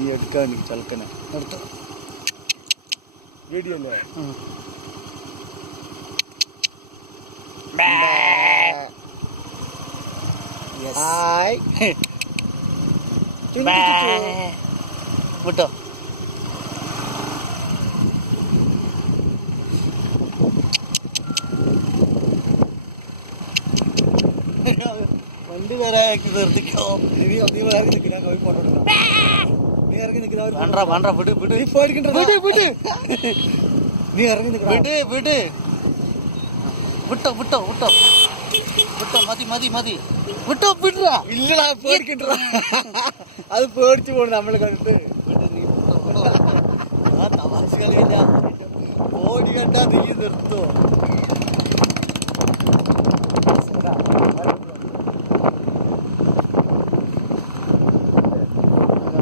നീ എടുക്കാൻ ചലക്കനെ. നിർത്ത. വീഡിയോ അല്ലേ? ഹായ് വിട്ടോ. വണ്ടി വരാക്കി നിർത്തിക്കോ. ഇനി അധികം നിൽക്കുന്ന കവി ഫോട്ടോ എടുക്കാം. பண்றா பண்றா விடு விடு. இப்போ இருக்கின்ற விடு விடு. நீ இறங்கி விடு விடு. விட்டோம் விட்டோம் விட்டோம் விட்டோம் மதி மதி மதி. விட்டோம் விடுறா. இல்லடா போயிருக்கின்றா. அது போயிடுச்சு போடு நம்மளுக்கு வந்துட்டு. தமாசுகளியா ஓடி கண்டா திங்கி நிறுத்தும்